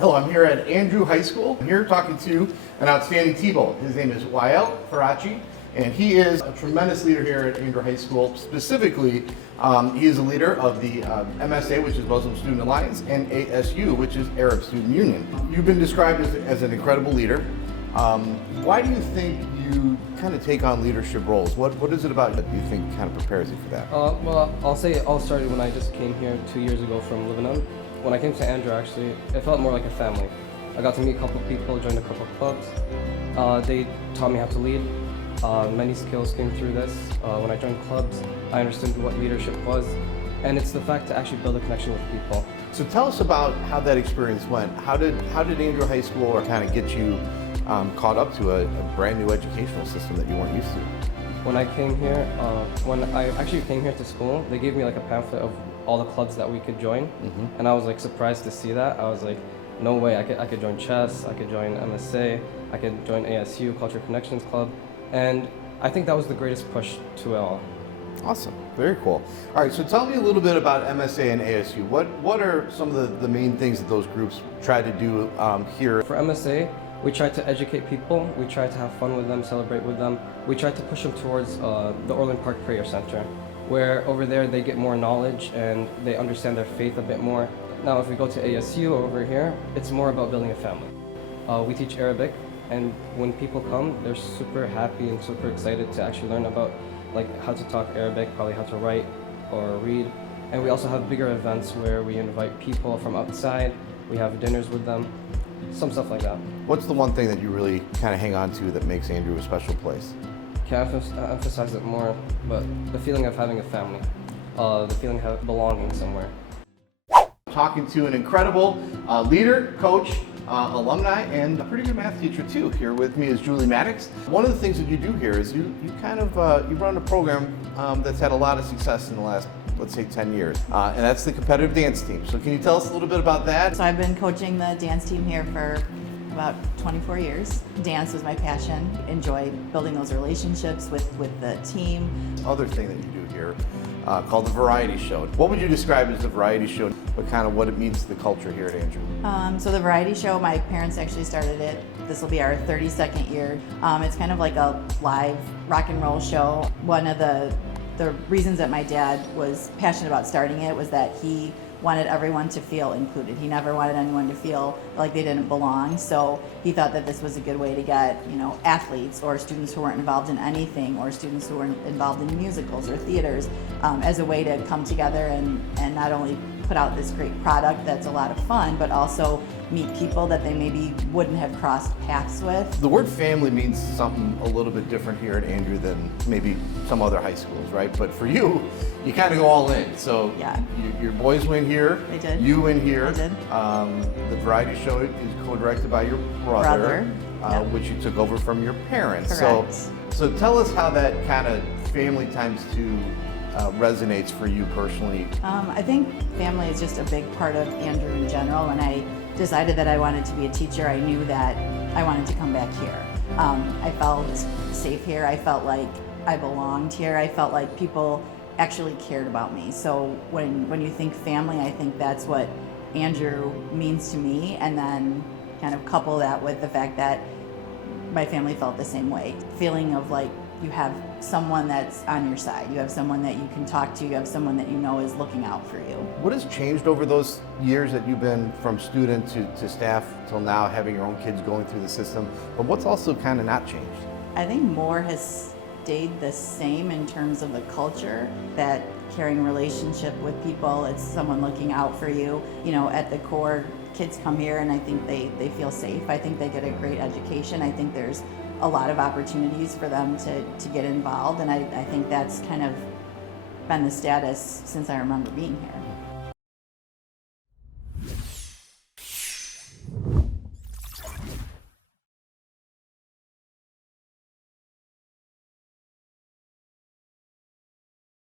Hello, I'm here at Andrew High School. I'm here talking to an outstanding T-Bowl. His name is Wael Farachi, and he is a tremendous leader here at Andrew High School. Specifically, he is a leader of the MSA, which is Muslim Student Alliance, and ASU, which is Arab Student Union. You've been described as an incredible leader. Why do you think you kind of take on leadership roles? What is it about that you think kind of prepares you for that? Well, I'll say it all started when I just came here 2 years ago from Lebanon. When I came to Andrew, actually, it felt more like a family. I got to meet a couple people, joined a couple clubs. They taught me how to lead. Many skills came through this. When I joined clubs, I understood what leadership was, and it's the fact to actually build a connection with people. So tell us about how that experience went. How did Andrew High School kind of get you caught up to a brand new educational system that you weren't used to? When I came here, when I actually came here to school, they gave me like a pamphlet of all the clubs that we could join, and I was like surprised to see that. I was like, no way, I could join chess, I could join MSA, I could join ASU, Culture Connections Club, and I think that was the greatest push to it all. Awesome, very cool. All right, so tell me a little bit about MSA and ASU. What are some of the main things that those groups try to do here? For MSA, we try to educate people, we try to have fun with them, celebrate with them. We try to push them towards the Orland Park Prayer Center, where over there they get more knowledge and they understand their faith a bit more. Now if we go to ASU over here, it's more about building a family. We teach Arabic, and when people come, they're super happy and super excited to actually learn about like how to talk Arabic, probably how to write or read. And we also have bigger events where we invite people from outside, we have dinners with them, some stuff like that. What's the one thing that you really kind of hang on to that makes Andrew a special place? Can't emphasize it more, but the feeling of having a family, the feeling of belonging somewhere. Talking to an incredible leader, coach, alumni, and a pretty good math teacher too. Here with me is Julie Maddox. One of the things that you do here is you kind of you run a program that's had a lot of success in the last, let's say, 10 years, and that's the competitive dance team. So can you tell us a little bit about that? So I've been coaching the dance team here for about 24 years. Dance was my passion. Enjoy building those relationships with the team. Other thing that you do here called the Variety Show. What would you describe as the Variety Show, but kind of what it means to the culture here at Andrew? So the Variety Show, my parents actually started it. This will be our 32nd year. It's kind of like a live rock and roll show. One of the reasons that my dad was passionate about starting it was that he wanted everyone to feel included. He never wanted anyone to feel like they didn't belong. So he thought that this was a good way to get, athletes or students who weren't involved in anything or students who weren't involved in musicals or theaters as a way to come together and not only put out this great product that's a lot of fun, but also meet people that they maybe wouldn't have crossed paths with. The word family means something a little bit different here at Andrew than maybe some other high schools, right? But for you, you kind of go all in. So yeah. Your boys win here. They did. You win here. I did. The Variety Show is co-directed by your brother. Yep. Which you took over from your parents. Correct. So tell us how that kind of family times two resonates for you personally. I think family is just a big part of Andrew in general. When I decided that I wanted to be a teacher, I knew that I wanted to come back here. I felt safe here. I felt like I belonged here. I felt like people actually cared about me. So when you think family, I think that's what Andrew means to me, and then kind of couple that with the fact that my family felt the same way. Feeling of like you have someone that's on your side, you have someone that you can talk to, you have someone that you know is looking out for you. What has changed over those years that you've been from student to staff till now, having your own kids going through the system, but what's also kind of not changed? I think more has stayed the same in terms of the culture, that caring relationship with people, it's someone looking out for you. At the core, kids come here and I think they feel safe. I think they get a great education. I think there's a lot of opportunities for them to get involved, and I think that's kind of been the status since I remember being here.